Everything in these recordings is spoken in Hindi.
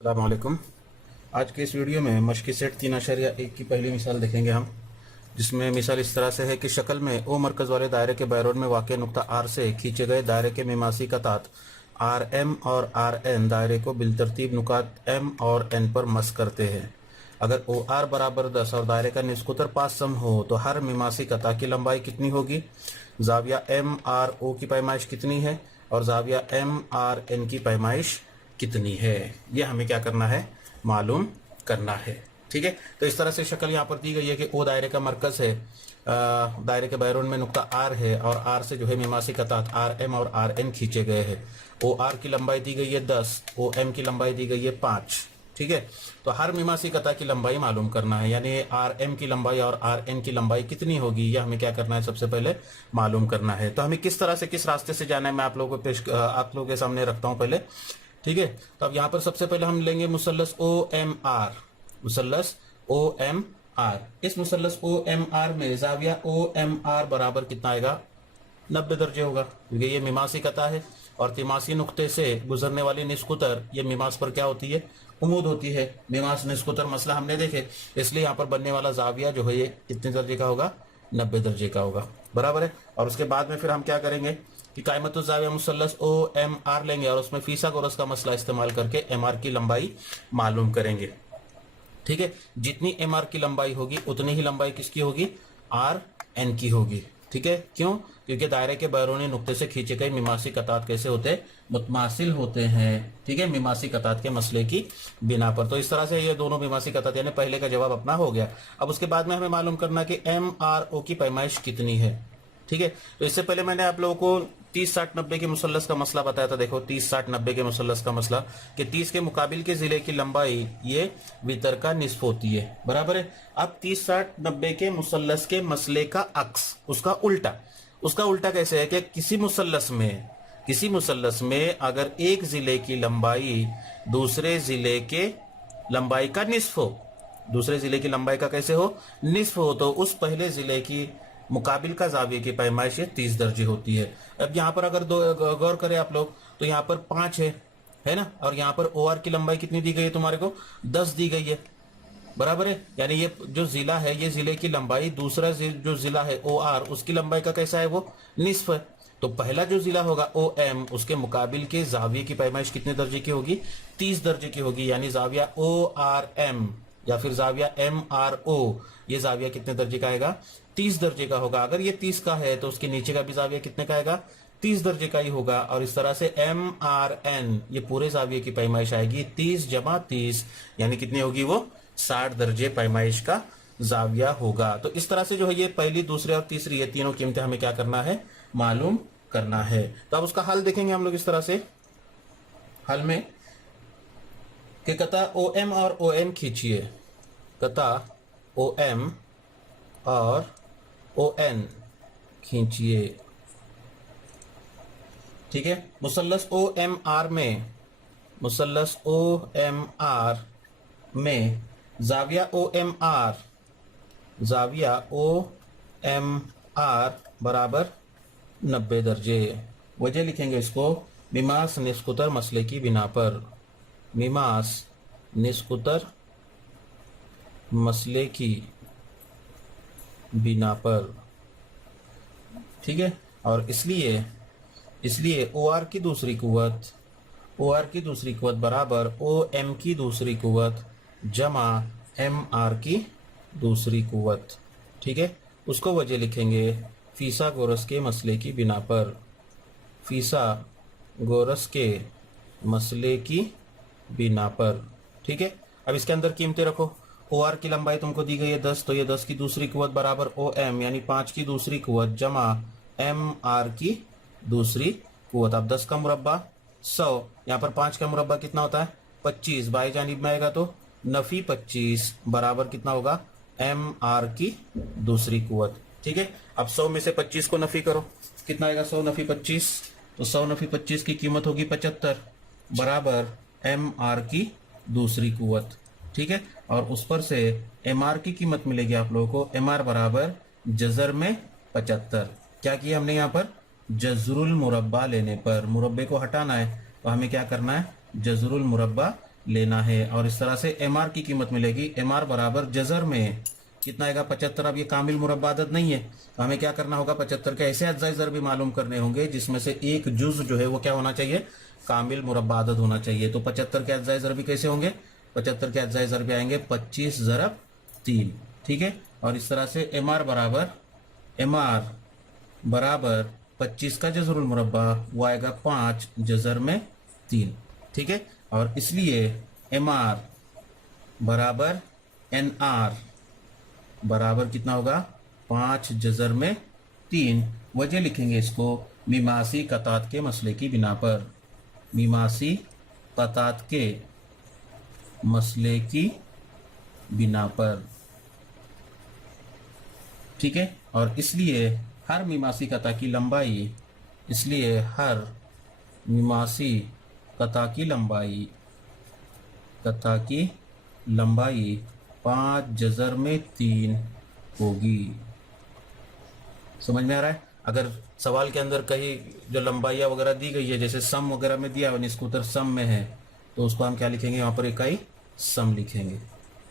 अस्सलाम वालेकुम। आज के इस वीडियो में मश्की सेट 3.1 की पहली मिसाल देखेंगे हम, जिसमें मिसाल इस तरह से है कि शक्ल में ओ मरकज़ वाले दायरे के बैरोन में वाक़ नुक्ता आर से खींचे गए दायरे के मिमासी कतात आर एम और आर एन दायरे को बिलतरतीब नुकात एम और एन पर मस करते हैं। अगर ओ आर बराबर 10 और दायरे का निस्कुतर 5 सम हो तो हर मिमासी कता की लंबाई कितनी होगी, जाविया एम आर ओ की पैमाइश कितनी है और जाविया एम आर एन की पैमाइश कितनी है, ये हमें क्या करना है, मालूम करना है। ठीक है, तो इस तरह से शक्ल यहाँ पर दी गई है कि ओ दायरे का मरकज है, दायरे के बैरून में नुक्ता आर है और आर से जो है मिमासी कतात आर एम और आर एन खींचे गए हैं। ओ आर की लंबाई दी गई है 10, ओ एम की लंबाई दी गई है 5। ठीक है, तो हर मिमासी कता की लंबाई मालूम करना है, यानी आर एम की लंबाई और आर एन की लंबाई कितनी होगी, यह हमें क्या करना है, सबसे पहले मालूम करना है। तो हमें किस तरह से, किस रास्ते से जाना है, मैं आप लोगों को आप लोगों के सामने रखता हूँ पहले। ठीक है, तो अब यहाँ पर सबसे पहले हम लेंगे मुसल्लस ओ एम आर, मुसल्लस ओ एम आर। इस मुसल्लस ओ एम आर में जाविया ओ एम आर बराबर कितना आएगा, 90 दर्जे होगा, क्योंकि ये मिमासी कता है और तिमासी नुक्ते से गुजरने वाली निस्कुतर ये मिमास पर क्या होती है, उमूद होती है। मिमास निस्कुतर मसला हमने देखे, इसलिए यहाँ पर बनने वाला जाविया जो है ये कितने दर्जे का होगा, 90 दर्जे का होगा, बराबर है। और उसके बाद में फिर हम क्या करेंगे कि कायमतुल जाविया मुसल्लस ओ एम आर लेंगे और उसमें फीसागोरस का मसला इस्तेमाल करके एम आर की लंबाई मालूम करेंगे। ठीक है, जितनी एम आर की लंबाई होगी उतनी ही लंबाई किसकी होगी, आर एन की होगी। ठीक है, क्यों, क्योंकि दायरे के बैरूनी नुक्ते से खींचे गए मिमासी कतात कैसे होते हैं, मुतमासिल होते हैं। ठीक है, मिमासी कतात के मसले की बिना पर। तो इस तरह से ये दोनों मिमासी कतात, यानी पहले का जवाब अपना हो गया। अब उसके बाद में हमें मालूम करना कि एम आर ओ की पैमाइश कितनी है। ठीक है, तो इससे पहले मैंने आप लोगों को 30-60-90 के मुसल्लस का मसला बताया था। देखो 30-60-90 के मुसल्लस का मसला कि 30 के मुकाबिल के जिले की लंबाई ये वितर का निस्फ होती है, बराबर है। अब 30-60-90 के मुसल्लस के मसले का अक्स, उसका उल्टा कैसे है कि किसी मुसल्लस में अगर एक जिले की लंबाई दूसरे जिले के लंबाई का निस्फ हो, दूसरे जिले की लंबाई का कैसे हो, निस्फ हो, तो उस पहले जिले की मुकाबिल का जाविये की पैमाइश 30 दर्जे होती है। अब यहाँ पर अगर गौर करें आप लोग, तो यहाँ पर 5 है ना, और यहाँ पर ओ आर की लंबाई कितनी दी गई है, तुम्हारे को 10 दी गई है, बराबर है। यानी ये जो जिला है, ये जिले की लंबाई दूसरा जो जिला है ओ आर, उसकी लंबाई का कैसा है, वो निस्फ है। तो पहला जो जिला होगा ओ एम, उसके मुकाबिल के जाविये की पैमाइश कितने दर्जे की होगी, 30 दर्जे की होगी। यानी जाविया ओ आर एम या फिर जाविया एम आर ओ, ये जाविया कितने दर्जे का आएगा, 30 दर्जे का होगा। अगर ये 30 का है तो उसके नीचे का भी जाविया कितने का आएगा, 30 दर्जे का ही होगा। और इस तरह से एम आर एन, ये पूरे जाविये की पैमाइश आएगी 30 जमा 30, यानी कितनी होगी वो, 60 दर्जे पैमाइश का जाविया होगा। तो इस तरह से जो है ये पहली, दूसरे और तीसरी, ये तीनों कीमतें हमें क्या करना है, मालूम करना है। तो अब उसका हल देखेंगे हम लोग इस तरह से। हल में कि कता ओ एम और ओ एन खींचिए, कता ओ एम और ओ एन खींचिए। ठीक है, मुसल्लस ओ एम आर में, मुसल्लस ओ एम आर में जाविया ओ एम आर, जाविया ओ एम आर बराबर 90 दर्जे। वजह लिखेंगे इसको, मिमास निस्कुतर मसले की बिना पर, मिमास निस्कुतर मसले की बिना पर। ठीक है, और इसलिए ओ आर की दूसरी कुव्वत बराबर ओ एम की दूसरी कुव्वत जमा एम आर की दूसरी कुव्वत। ठीक है, उसको वजह लिखेंगे फीसागोरस के मसले की बिना पर, फीसागोरस के मसले की बिना पर। ठीक है, अब इसके अंदर कीमतें रखो। ओ आर की लंबाई तुमको दी गई है 10, तो ये 10 की दूसरी कुव्वत बराबर ओ एम, यानी 5 की दूसरी कुव्वत जमा एम आर की दूसरी कुव्वत। अब 10 का मुरब्बा 100, यहाँ पर 5 का मुरब्बा कितना होता है, 25, बाई जानिब में आएगा तो नफी 25 बराबर कितना होगा, एम आर की दूसरी कुव्वत। ठीक है, अब 100 में से 25 को नफी करो, कितना आएगा, 100 नफी 25, तो 100 नफी 25 की कीमत होगी 75 बराबर एम आर की दूसरी कुव्वत। ठीक है, और उस पर से एम आर की कीमत मिलेगी आप लोगों को, एम आर बराबर जजर में 75। क्या किया हमने यहाँ पर, जजरुल मुरब्बा लेने पर, मुरब्बे को हटाना है तो हमें क्या करना है, जजरुल मुरब्बा लेना है। और इस तरह से एम आर की कीमत मिलेगी, एम आर बराबर जजर में कितना आएगा 75। अब ये कामिल मुरब्बा अदद नहीं है तो हमें क्या करना होगा, 75 के ऐसे अज्जाए ज़र भी मालूम करने होंगे जिसमें से एक जुज जो है वो क्या होना चाहिए, कामिल मुरब्बा अदद होना चाहिए। तो 75 के अज्जाए ज़र भी कैसे होंगे, 75 के अज्जाए ज़र भी आएंगे 25 ज़रब 3, ठीक है। और इस तरह से एम आर बराबर 25 का जजरुल मुरब्बा वो आएगा 5 जजर में 3, ठीक है। और इसलिए एम आर बराबर एन आर बराबर कितना होगा 5 जजर में 3। वजह लिखेंगे इसको मीमासी कतात के मसले की बिना पर, मीमासी कतात के मसले की बिना पर, ठीक है। और इसलिए हर मीमासी कता की लंबाई, इसलिए हर मीमासी कता की लंबाई 5 जजर में 3 होगी। समझ में आ रहा है। अगर सवाल के अंदर कहीं जो लंबाइयाँ वगैरह दी गई है, जैसे सम वगैरह में दिया है, इसको उत्तर सम में है, तो उसको हम क्या लिखेंगे, यहाँ पर इकाई सम लिखेंगे,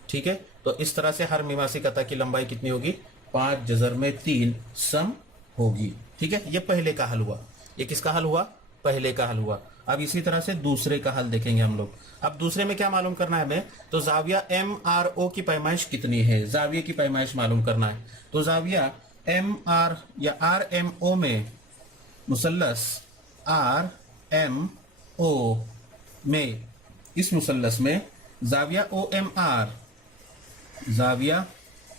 ठीक है। तो इस तरह से हर मीमासी कता की लंबाई कितनी होगी, 5 जजर में 3 सम होगी, ठीक है। ये पहले का हल हुआ। ये किसका हल हुआ, पहले का हल हुआ। अब इसी तरह से दूसरे का हल देखेंगे हम लोग। अब दूसरे में क्या मालूम करना है हमें, तो जाविया एम आर ओ की पैमाइश कितनी है, जाविये की पैमाइश मालूम करना है। तो जाविया एम आर या आर एम ओ में, मुसल्लस आर एम ओ में, इस मुसल्लस में जाविया ओ एम आर, जाविया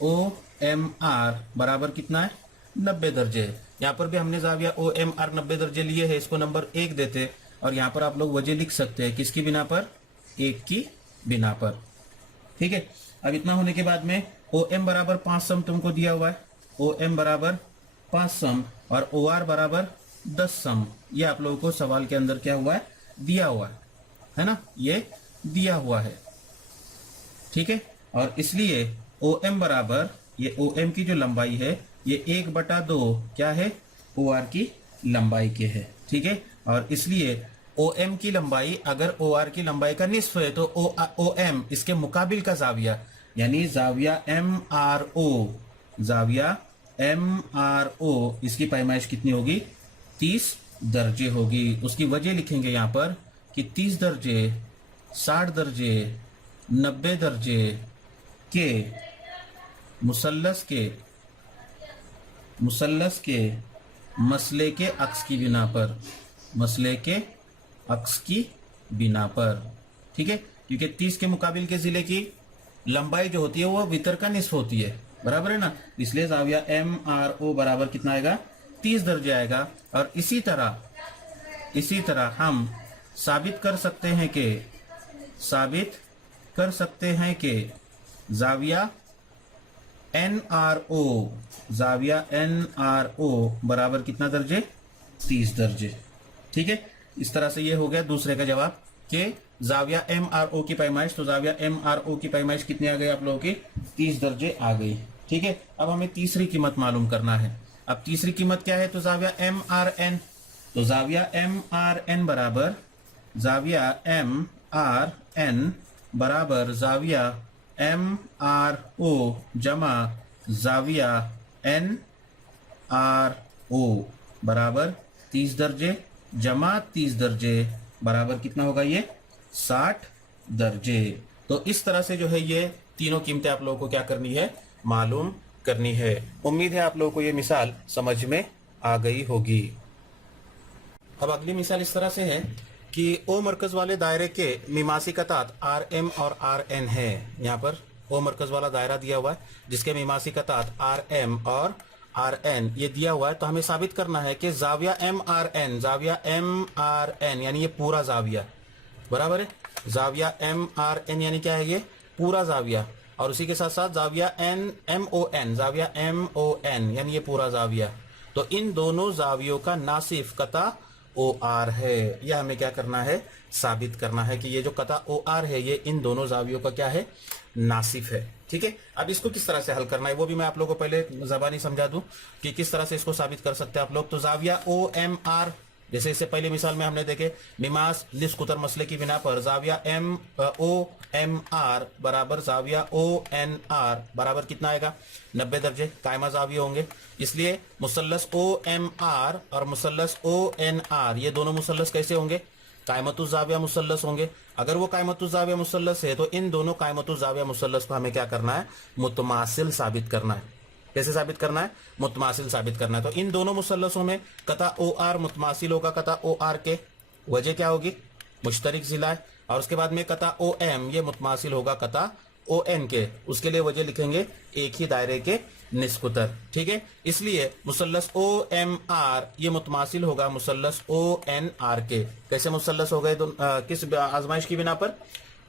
ओ एम आर बराबर कितना है 90 दर्जे है। यहाँ पर भी हमने जाविया ओ एम आर 90 दर्जे लिए हैं, इसको नंबर 1 देते। और यहाँ पर आप लोग वजह लिख सकते हैं, किसकी बिना पर, 1 की बिना पर, ठीक है। अब इतना होने के बाद में ओ एम बराबर 5 सम तुमको दिया हुआ है, ओ एम बराबर 5 सम और ओ आर बराबर 10 सम। ये आप लोगों को सवाल के अंदर क्या हुआ है, दिया हुआ है ना, ये दिया हुआ है, ठीक है। और इसलिए ओ एम बराबर, ये ओ एम की जो लंबाई है ये 1/2 क्या है, ओ आर की लंबाई के है, ठीक है। और इसलिए ओ एम की लंबाई अगर ओ आर की लंबाई का निस्फ है तो ओ एम इसके मुकाबिल का जाविया, यानी जाविया एम आर ओ, जाविया एम आर ओ इसकी पैमाइश कितनी होगी, 30 दर्जे होगी। उसकी वजह लिखेंगे यहाँ पर कि 30 दर्जे, 60 दर्जे, 90 दर्जे के मुसल्लस के मसले के अक्स की बिना पर, मसले के अक्स की बिना पर, ठीक है। क्योंकि 30 के मुकाबिल के जिले की लंबाई जो होती है वो वितर का निस्फ होती है, बराबर है ना। इसलिए जाविया एम आर ओ बराबर कितना आएगा, 30 दर्जे आएगा। और इसी तरह हम साबित कर सकते हैं कि जाविया एन आर ओ, जाविया एन आर ओ बराबर कितना दर्जे, 30 दर्जे, ठीक है। इस तरह से ये हो गया दूसरे का जवाब कि जाविया एम आर ओ की पैमाइश, तो जाविया एम आर ओ की पैमाइश कितनी आ गई आप लोगों की, 30 दर्जे आ गई, ठीक है। अब हमें तीसरी कीमत मालूम करना है। अब तीसरी कीमत क्या है, तो जाविया एम आर एन, तो जाविया एम आर एन बराबर, जाविया एम आर एन बराबर जाविया एम आर ओ जमा जाविया एन आर ओ बराबर 30 दर्जे जमा 30 दर्जे बराबर कितना होगा, ये 60 दर्जे। तो इस तरह से जो है ये तीनों कीमतें आप लोगों को क्या करनी है, मालूम करनी है। उम्मीद है आप लोगों को ये मिसाल समझ में आ गई होगी। अब अगली मिसाल इस तरह से है कि ओ मरकज वाले दायरे के मीमासी कतात आर एम और आर एन है। यहाँ पर ओ मरकज वाला दायरा दिया हुआ है जिसके मीमासी कतात आर एम और आर एन ये दिया हुआ है। तो हमें साबित करना है कि जाविया एम आर एन, जाविया एम आर एन यानी ये पूरा जाविया, बराबर है। जाविया एम आर एन यानी क्या है, ये पूरा जाविया। और उसी के साथ साथ जाविया एन एम ओ एन, जाविया एम ओ एन यानी ये पूरा जाविया। तो इन दोनों जावियों का नासिफ कता ओ आर है। यह हमें क्या करना है, साबित करना है कि ये जो कता ओ आर है ये इन दोनों जावियों का क्या है, नासिफ है। ठीक है, अब इसको किस तरह से हल करना है वो भी मैं आप लोगों को पहले ज़बानी समझा दूं कि किस तरह से इसको साबित कर सकते हैं आप लोग। तो जाविया ओ एम आर जैसे इससे पहली मिसाल में हमने देखे मिमास निस्कुतर मसले की बिना पर जाविया एम ओ एम आर बराबर जाविया ओ एन आर बराबर कितना आएगा 90 दर्जे कायमा जाविया होंगे। इसलिए मुसल्लस ओ एम आर और मुसल्लस ओ एन आर ये दोनों मुसल्लस कैसे होंगे, कायमतुज जाविया मुसल्लस होंगे। अगर वो कायमतुज जाविया मुसल्लस है तो इन दोनों कायमतुज जाविया मुसल्लस को हमें क्या करना है, मुतमासिल साबित करना है। कैसे साबित करना है, मुतमासिल साबित करना है। तो इन दोनों मुसल्लसों में कता ओ आर मुतमासिल होगा कता ओ आर के, वजह क्या होगी, मुश्तरिक जिला है। और उसके बाद में कता ओ एम ये मुतमासिल होगा कता ओ एन के, उसके लिए वजह लिखेंगे एक ही दायरे के निस्कुतर। ठीक है, इसलिए मुसल्लस ओ एम आर ये मुतमासिल होगा मुसल्लस ओ एन आर के। कैसे मुसल्लस हो गए, किस आजमाइश की बिना पर,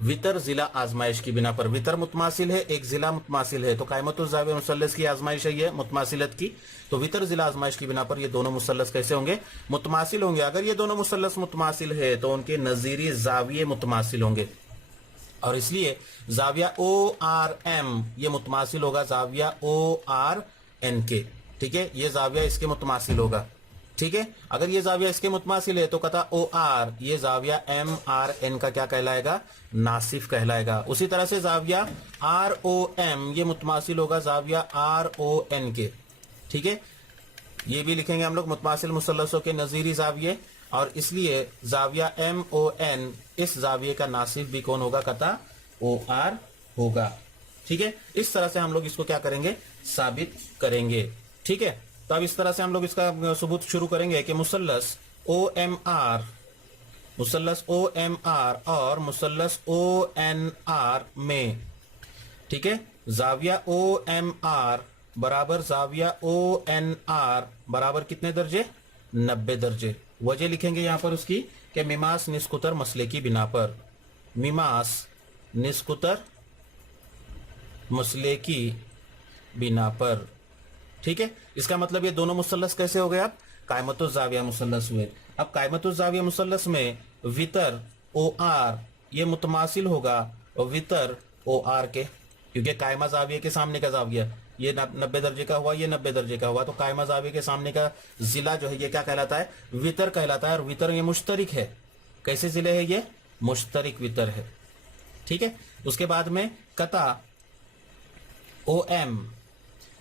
वितर जिला आजमाइश की बिना पर। वितर मुतमासिल है, एक जिला मुतमासिल है, तो कायमतुज जाविया मुसल्लस की आजमाइश है ये मुतमासिलत की। तो वितर जिला आजमाइश की बिना पर ये दोनों मुसल्लस कैसे होंगे, मुतमासिल होंगे। अगर ये दोनों मुसल्लस मुतमासिल है तो उनके नजीरी जाविये मुतमासिल होंगे, और इसलिए जाविया ओ आर एम ये मुतमासिल होगा जाविया ओ आर एन के। ठीक है, ये जाविया इसके मुतमासिल होगा। ठीक है, अगर ये जाविया इसके मुतमासिल है तो कता ओ आर ये जाविया एम आर एन का क्या कहलाएगा, नासिफ कहलाएगा। उसी तरह से जाविया आर ओ एम ये मुतमासिल होगा जाविया आर ओ एन के। ठीक है, ये भी लिखेंगे हम लोग मुतमासिल मुसल्लसों के नजीरी जाविये, और इसलिए जाविया एम ओ एन इस जाविये का नासिफ भी कौन होगा, कता ओ आर होगा। ठीक है, इस तरह से हम लोग इसको क्या करेंगे, साबित करेंगे। ठीक है, तो अब इस तरह से हम लोग इसका सबूत शुरू करेंगे कि मुसल्लस ओ एम आर और मुसल्लस ओ एन आर में, ठीक है, जाविया ओ एम आर बराबर जाविया ओ एन आर बराबर कितने दर्जे, 90 दर्जे। वजह लिखेंगे यहां पर उसकी कि मिमास निस्कुतर मसले की बिना पर, मिमास निस्कुतर मसले की बिना पर। ठीक है, इसका मतलब ये दोनों मुसल्लस कैसे हो गए, अब कायमतुज जाविया मुसल्लस हुए। अब कायमतुज जाविया मुसल्लस में वितर ओ आर ये मुतमासिल होगा और वितर ओ आर के, क्योंकि कायमा जाविये के सामने का जाविया ये 90 दर्जे का हुआ, ये 90 दर्जे का हुआ, तो कायमा जाविये के सामने का जिला जो है ये क्या कहलाता है, वितर कहलाता है। और वितर ये मुश्तरिक है, कैसे जिले है ये, मुश्तरिक वितर है। ठीक है, उसके बाद में कता ओ एम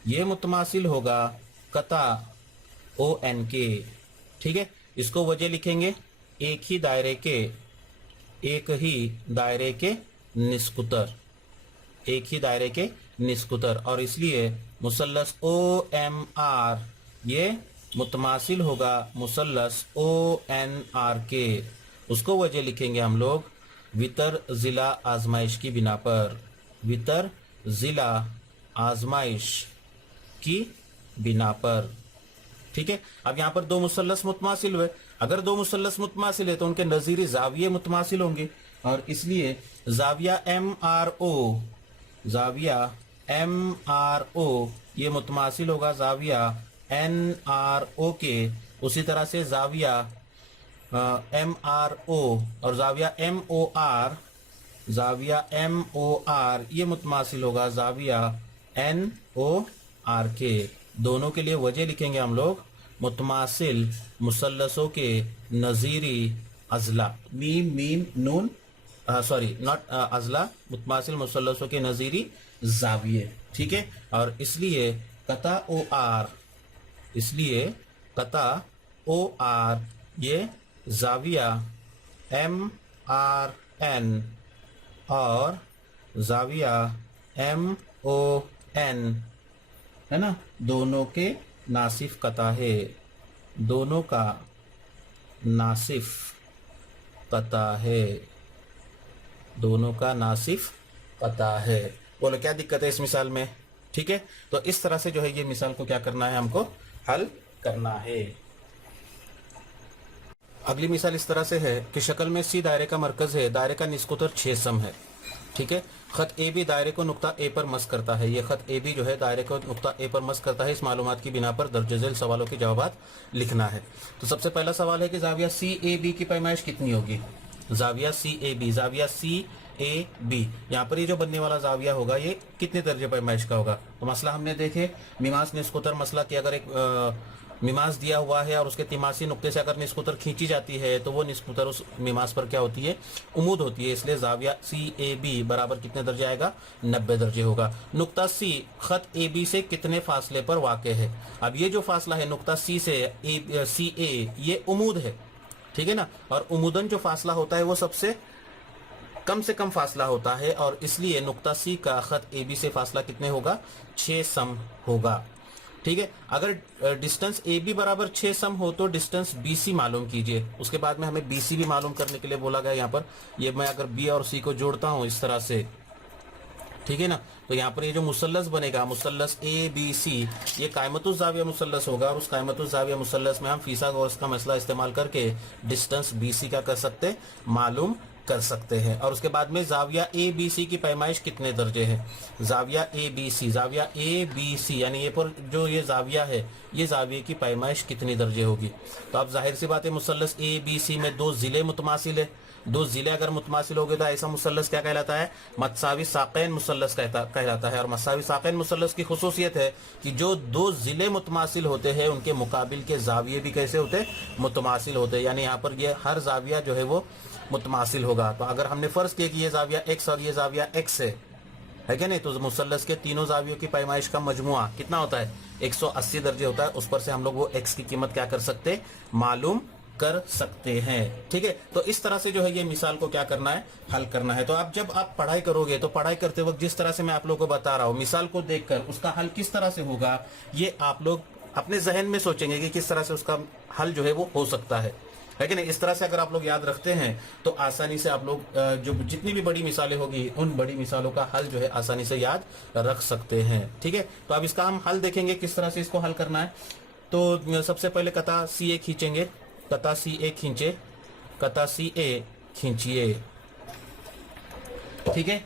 ये मुतमासिल होगा कता ओ एन के। ठीक है, इसको वजह लिखेंगे एक ही दायरे के निस्कुतर, एक ही दायरे के निस्कुतर, और इसलिए मुसल्लस ओ एम आर ये मुतमासिल होगा मुसल्लस ओ एन आर के। उसको वजह लिखेंगे हम लोग वितर जिला आजमाइश की बिना पर, वितर जिला आजमाइश की बिना पर। ठीक है, अब यहां पर दो मुसल्लस मुतमासिल हुए, अगर दो मुसल्लस मुतमासिल है तो उनके नजीरी जाविये मुतमासिल होंगे, और इसलिए जाविया एम आर ओ ये मुतमासिल होगा जाविया एन आर ओ के। उसी तरह से जाविया एम आर ओ और जाविया एम ओ आर ये मुतमासिल होगा जाविया एन ओ आर के। दोनों के लिए वजह लिखेंगे हम लोग मुतमासिल मुसल्लसों के नजीरी अजला, मीम मीम नून सॉरी नॉट अजला, मुतमासिल मुसल्लसों के नजीरी जाविये। ठीक है, और इसलिए कता ओ आर ये जाविया एम आर एन और जाविया एम ओ एन है ना, दोनों के नासिफ कता है, दोनों का नासिफ कता है, दोनों का नासिफ कता है। बोलो क्या दिक्कत है इस मिसाल में। ठीक है, तो इस तरह से जो है ये मिसाल को क्या करना है, हमको हल करना है। अगली मिसाल इस तरह से है कि शक्ल में सी दायरे का मरकज है, दायरे का निस्कुतर 6 सम है। ठीक है, खत ए बी दायरे को नुक्ता ए पर मस करता है, ये खत ए बी जो है दायरे को नुक्ता ए पर मस करता है। इस मालूमात की बिना पर दर्ज झेल सवालों के जवाब लिखना है। तो सबसे पहला सवाल है कि जाविया सी ए बी की पैमाइश कितनी होगी, जाविया सी ए बी, यहाँ पर ये जो बनने वाला जाविया होगा ये कितने दर्जे पैमाइश का होगा। तो मसला हमने देखे मिमास निस्कुतर मसला की, अगर एक मीमांस दिया हुआ है और उसके तिमासी नुक्ते से अगर निस्कुतर खींची जाती है तो वो निस्कुतर उस मीमांस पर क्या होती है, उमूद होती है। इसलिए जाविया CAB बराबर कितने दर्जे आएगा, 90 दर्जे होगा। नुक्ता C खत AB से कितने फासले पर वाक़े है। अब ये जो फासला है नुक्ता C से CA ये उमूद है, ठीक है ना, और उमूदन जो फासला होता है वो सबसे कम से कम फासला होता है और इसलिए नुक्ता C का खत AB से फासला कितने होगा, 6 सम होगा। ठीक है, अगर डिस्टेंस AB बराबर 6 सम हो तो डिस्टेंस BC मालूम कीजिए। उसके बाद में हमें BC भी मालूम करने के लिए बोला गया। यहाँ पर ये मैं अगर B और C को जोड़ता हूँ इस तरह से, ठीक है ना, तो यहाँ पर ये जो मुसल्लस बनेगा, मुसल्लस ABC, ये कायमतुज़ ज़ाविया मुसल्लस होगा और उस कायमतुज़ ज़ाविया मुसल्लस में हम फिसागोरस का मसला इस्तेमाल करके डिस्टेंस BC का कर सकते, मालूम कर सकते हैं। और उसके बाद में जाविया ABC की पैमाइश कितने दर्जे है। जाविया ABC यानी ये पर जो ये जाविया है, ये जाविये की पैमाइश कितनी दर्जे होगी। तो अब जाहिर सी बात है मुसल्लस ABC में 2 जिले मुतमासिल है। 2 जिले अगर मुतमासिल हो गए तो ऐसा मुसल्लस क्या कहलाता है, मतसावी साक़ैन मुसल्लस कहलाता है। और मतसावी साक़ैन मुसल्लस की खुसूसियत है कि जो 2 जिले मुतमासिल होते हैं उनके मुकाबिल के जाविये भी कैसे होते, मुतमासिल होते। यानी यहाँ पर ये हर जाविया जो है वो मुतमासिल होगा। तो अगर हमने फर्ज किया कि ये जाविया X और ये जाविया X है क्या नहीं, तो मुसल्लस के तीनों जावियों की पैमाइश का मजमुआ कितना होता है, 180 दर्जे होता है। उस पर से हम लोग वो X की कीमत क्या कर सकते, मालूम कर सकते हैं। ठीक है, तो इस तरह से जो है ये मिसाल को क्या करना है, हल करना है। तो आप जब आप पढ़ाई करोगे तो पढ़ाई करते वक्त जिस तरह से मैं आप लोगों को बता रहा हूँ, मिसाल को देखकर उसका हल किस तरह से होगा ये आप लोग अपने जहन में सोचेंगे कि किस तरह से उसका हल जो है वो हो सकता है कि नहीं। इस तरह से अगर आप लोग याद रखते हैं तो आसानी से आप लोग जो जितनी भी बड़ी मिसालें होगी उन बड़ी मिसालों का हल जो है आसानी से याद रख सकते हैं। ठीक है, तो अब इसका हम हल देखेंगे किस तरह से इसको हल करना है। तो सबसे पहले कता CA खींचेंगे, कता CA खींचे, कता CA खींचिए। ठीक है,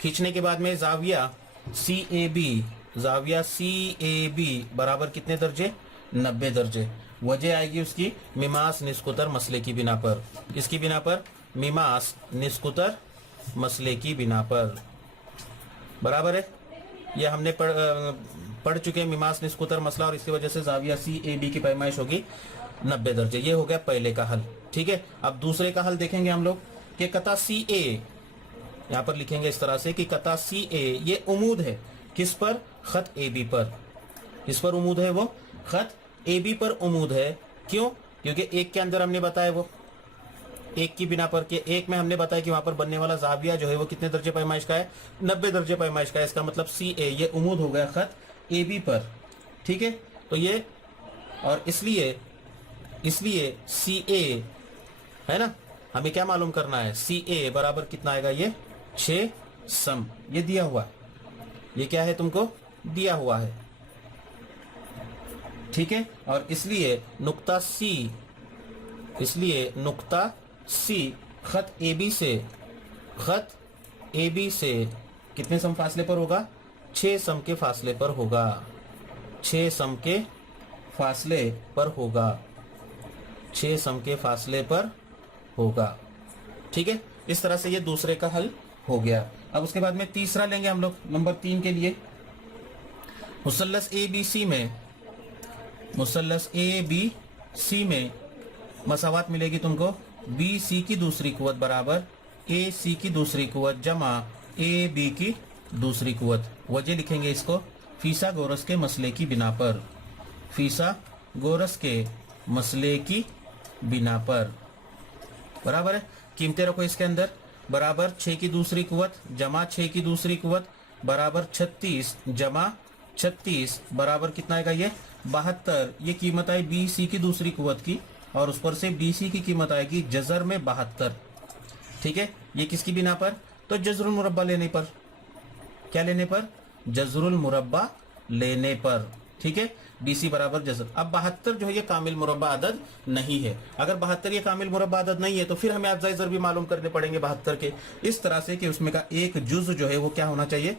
खींचने के बाद में जाविया CAB बराबर कितने दर्जे, 90 दर्जे। वजह आएगी उसकी मिमास निस्कुतर मसले की बिना पर, इसकी बिना पर, मिमास निस्कुतर मसले की बिना पर, बराबर है। ये हमने पढ़ चुके हैं मिमास निस्कुतर मसला, और इसकी वजह से जाविया CAB की पैमाइश होगी 90 दर्जे। ये हो गया पहले का हल। ठीक है, अब दूसरे का हल देखेंगे हम लोग कि कता CA, यहाँ पर लिखेंगे इस तरह से कि कता CA ये उमूद है किस पर, खत AB पर। किस पर उमूद है, वो खत AB पर उमूद है। क्यों, क्योंकि एक के अंदर हमने बताया वो एक की बिना पर के एक में हमने बताया कि वहां पर बनने वाला जाविया जो है वो कितने दर्जे पैमाइश का है, 90 दर्जे पैमाइश का है। इसका मतलब CA ये उमूद हो गया खत AB पर। ठीक है, तो ये और इसलिए CA है ना, हमें क्या मालूम करना है, CA बराबर कितना आएगा, ये 6 सम। ये दिया हुआ, ये क्या है तुमको दिया हुआ है। ठीक है, और इसलिए नुक्ता C खत AB से कितने सम फासले पर होगा, 6 सम के फासले पर होगा, 6 सम के फासले पर होगा, 6 सम के फासले पर होगा। ठीक है, इस तरह से ये दूसरे का हल हो गया। अब उसके बाद में तीसरा लेंगे हम लोग, नंबर 3 के लिए। मुसल्लस ABC में मसावात मिलेगी तुमको, BC की दूसरी कुवत बराबर AC की दूसरी कुवत जमा AB की दूसरी कुवत। वजह लिखेंगे इसको फिसागोरस के मसले की बिना पर, फिसागोरस के मसले की बिना पर, बराबर है। कीमतें रखो इसके अंदर, बराबर 6 की दूसरी कुवत जमा 6 की दूसरी कुवत बराबर 36 जमा 36 बराबर कितना आएगा, ये 72। ये कीमत आई BC की दूसरी कुवत की, और उस पर से BC की कीमत आएगी जजर में 72। ठीक है, ये किसकी बिना पर, तो जजरुल मुरब्बा लेने पर। क्या लेने पर, जजरुल मुरब्बा लेने पर। ठीक है, BC बराबर जजर। अब 72 जो है ये कामिल मुरब्बा अदद नहीं है। अगर 72 ये कामिल मुरब्बा अदद नहीं है तो फिर हमें अज्जाए ज़र भी मालूम करने पड़ेंगे 72 के, इस तरह से कि उसमें का एक जुज जो है वो क्या होना चाहिए,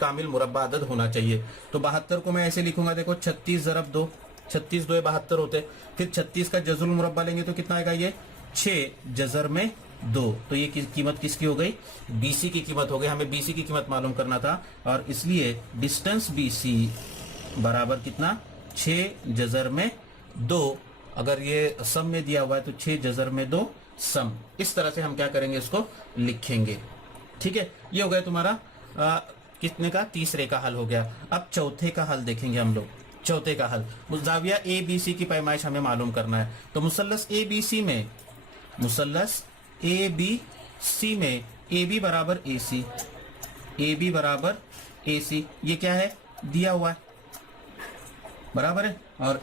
कामिल मुरब्बा अदद होना चाहिए। तो 72 को मैं ऐसे लिखूंगा, देखो 36 ज़रब 2, 36 2 72 होते। फिर 36 का जजुल मुरब्बा लेंगे तो कितना आएगा, ये 6 जजर में 2। तो ये कीमत किसकी हो गई, BC की कीमत हो गई। हमें BC की कीमत मालूम करना था, और इसलिए डिस्टेंस BC बराबर कितना, 6 जजर में 2, अगर ये सम में दिया हुआ है तो 6 जजर में 2 सम। इस तरह से हम क्या करेंगे, इसको लिखेंगे। ठीक है, ये हो गया तुम्हारा कितने का, तीसरे का हल हो गया। अब चौथे का हल देखेंगे हम लोग। चौथे का हल, जाविया ए बी सी की पैमाइश हमें मालूम करना है। तो मुसल्लस ए बी सी में, मुसल्लस ए बी सी में ए बी बराबर ए सी, ए बी बराबर ए सी, ये क्या है, दिया हुआ है, बराबर है। और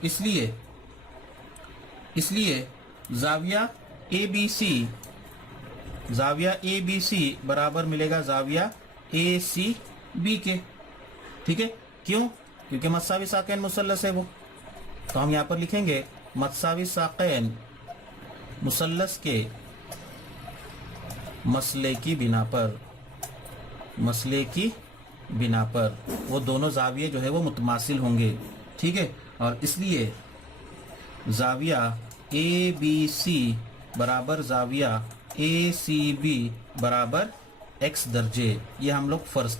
इसलिए जाविया A B C, जाविया A B C बराबर मिलेगा जाविया ए सी बी के। ठीक है, क्यों, क्योंकि मत्सावी साकैन मुसल्लस है वो। तो हम यहां पर लिखेंगे मत्सावी साकैन मुसल्लस के मसले की बिना पर, मसले की बिना पर वो दोनों जाविये जो है वो मुतमासिल होंगे। ठीक है, और इसलिए जाविया ए बी सी बराबर जाविया ए सी बी बराबर x दर्जे, ये हम लोग फर्ज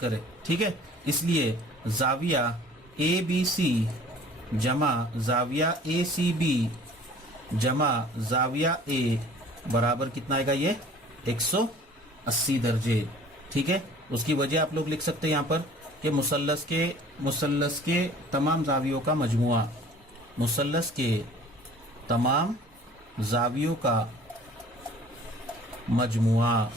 करें। ठीक है, इसलिए जाविया ए बी सी जमा जाविया ए सी बी जमा जाविया ए बराबर कितना आएगा, ये 180 दर्जे। ठीक है, उसकी वजह आप लोग लिख सकते हैं यहाँ पर कि मुसल्लस के तमाम जावियों का मजमुआ, मुसल्लस के तमाम जावियों का मजमुआ।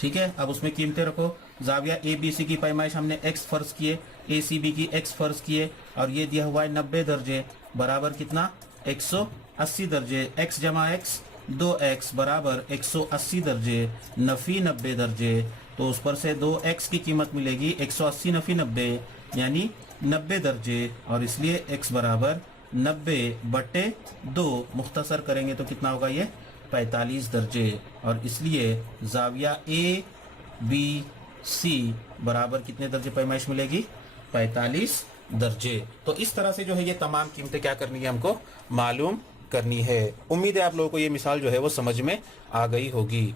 ठीक है, अब उसमें कीमतें रखो। जाविया ए बी सी की पैमाइश हमने x फर्ज किए, ए सी बी की x फर्ज किए, और ये दिया हुआ है 90 दर्जे बराबर कितना, 180 दर्जे। x जमा x 2x बराबर 180 दर्जे नफी 90 दर्जे। तो उस पर से 2x की कीमत मिलेगी 180 नफी 90 यानी 90 दर्जे, और इसलिए x बराबर 90/2 मुख्तसर करेंगे तो कितना होगा, ये 45 दर्जे। और इसलिए जाविया ए बी सी बराबर कितने दर्जे पैमाइश मिलेगी, 45 दर्जे। तो इस तरह से जो है ये तमाम कीमतें क्या करनी है, हमको मालूम करनी है। उम्मीद है आप लोगों को ये मिसाल जो है वो समझ में आ गई होगी।